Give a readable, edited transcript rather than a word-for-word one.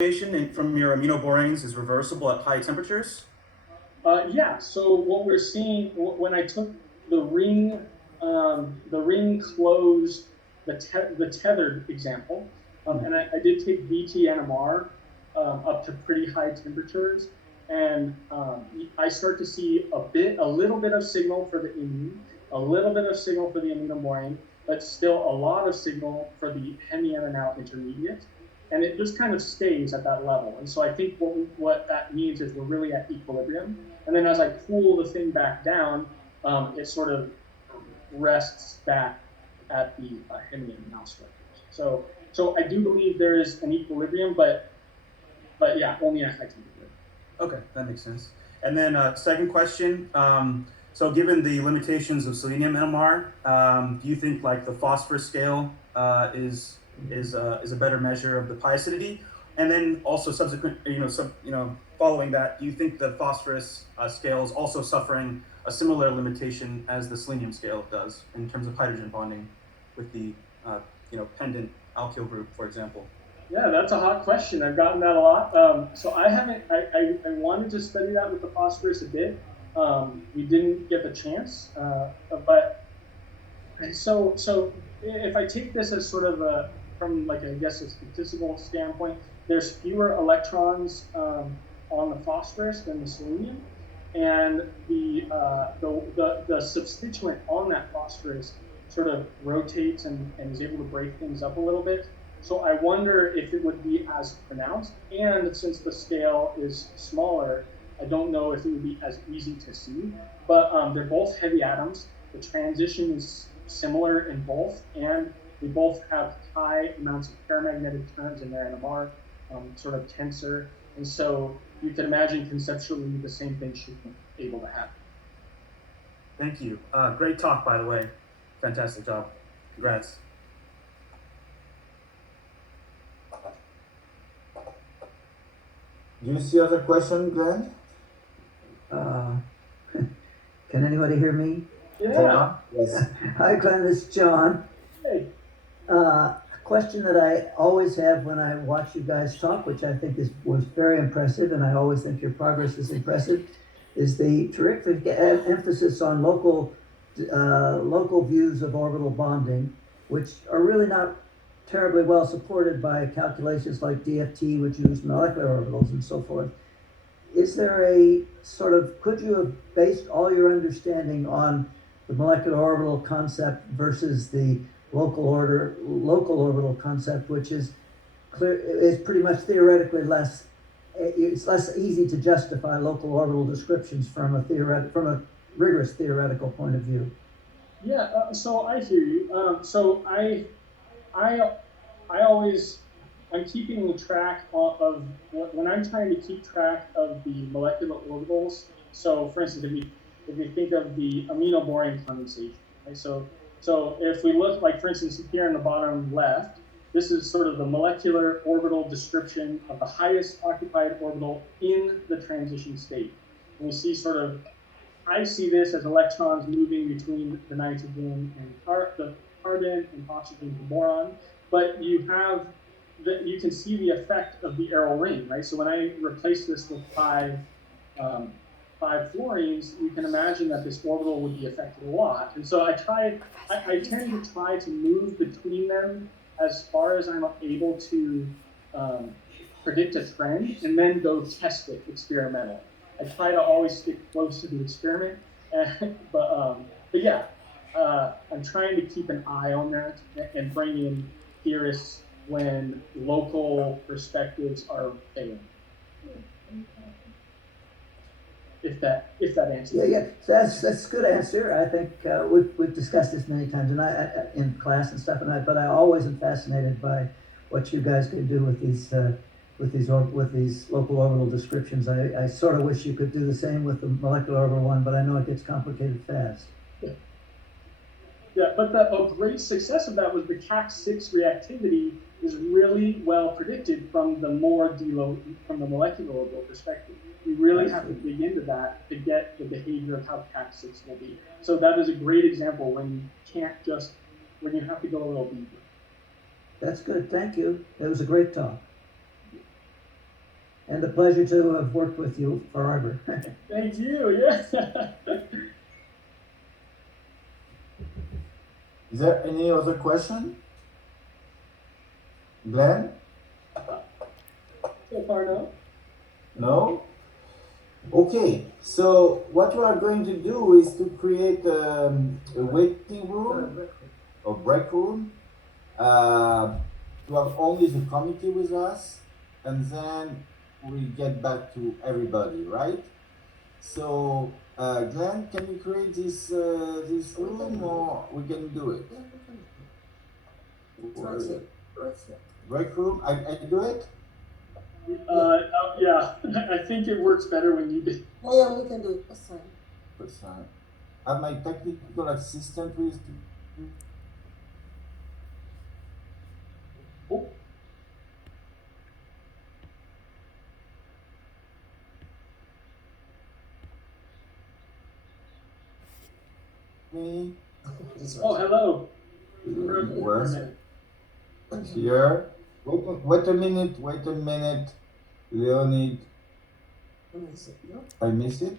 from your aminoboranes is reversible at high temperatures? Yeah. So what we're seeing when I took the ring closed, the tethered example, and I did take VT-NMR up to pretty high temperatures, and I start to see a little bit of signal for the imine, a little bit of signal for the aminoborane, but still a lot of signal for the hemiaminal intermediate. And it just kind of stays at that level. And so I think what that means is we're really at equilibrium. And then as I cool the thing back down, it sort of rests back at the hemiaminal structures. So I do believe there is an equilibrium, but yeah, only at high temperature. Okay, that makes sense. And then second question, so given the limitations of selenium NMR, do you think like the phosphorus scale is a better measure of the pi acidity? And then also subsequent, following that, do you think the phosphorus scale is also suffering a similar limitation as the selenium scale does in terms of hydrogen bonding with the pendant alkyl group, for example? Yeah, that's a hot question. I've gotten that a lot. So I haven't. I wanted to study that with the phosphorus a bit. We didn't get the chance, but so if I take this as sort of from like I guess a statistical standpoint, there's fewer electrons on the phosphorus than the selenium, and the substituent on that phosphorus sort of rotates and is able to break things up a little bit. So I wonder if it would be as pronounced. And since the scale is smaller, I don't know if it would be as easy to see. But they're both heavy atoms. The transition is similar in both, and they both have high amounts of paramagnetic terms in their NMR sort of tensor. And so you can imagine conceptually the same thing should be able to happen. Thank you. Great talk, by the way. Fantastic job. Congrats. Do you see other question, Glenn? Can anybody hear me? Yeah. Yes. Hi, Glenn, it's John. Hey. A question that I always have when I watch you guys talk, which I think was very impressive, and I always think your progress is impressive, is the terrific emphasis on local views of orbital bonding, which are really not terribly well supported by calculations like DFT, which use molecular orbitals and so forth. Is there a sort of, could you have based all your understanding on the molecular orbital concept versus the local orbital concept, which is pretty much theoretically it's less easy to justify local orbital descriptions from a rigorous theoretical point of view? Yeah, so I hear you. So I always, I'm keeping track of when I'm trying to keep track of the molecular orbitals. So for instance, if we think of the aminoborane condensation, right? So if we look, like for instance, here in the bottom left, this is sort of the molecular orbital description of the highest occupied orbital in the transition state. And we see sort of, I see this as electrons moving between the nitrogen and the carbon and oxygen and boron, but you can see the effect of the aryl ring, right? So when I replace this with five fluorines, you can imagine that this orbital would be affected a lot. And so I tend to try to move between them as far as I'm able to predict a trend and then go test it experimentally. I try to always stick close to the experiment, but yeah, I'm trying to keep an eye on that and bring in theorists when local perspectives are failing. If that answers. Yeah. That's a good answer. I think we've discussed this many times, and I in class and stuff, but I always am fascinated by what you guys can do with these local orbital descriptions. I sort of wish you could do the same with the molecular orbital one, but I know it gets complicated fast. Yeah, but a great success of that was the CAC6 reactivity is really well predicted from the from the molecular orbital perspective. You really have to dig into that to get the behavior of how CAC6 will be. So that is a great example when you have to go a little deeper. That's good. Thank you. It was a great talk. and a pleasure to have worked with you forever. Thank you. Yeah. Is there any other question? Glenn? So far, no. No? Okay, so what we are going to do is to create a waiting room or break room to have only the committee with us, and then we get back to everybody, right? So, Glenn, can you create this room, or we can do it? Where is it? Break room. I do it. Yeah, I think it works better when you do. Oh yeah, we can do it. That's fine. First time. Have my technical assistant with me. This Oh, one. hello. Where's here? Wait a minute. Leonid, Let me see. No? I miss it.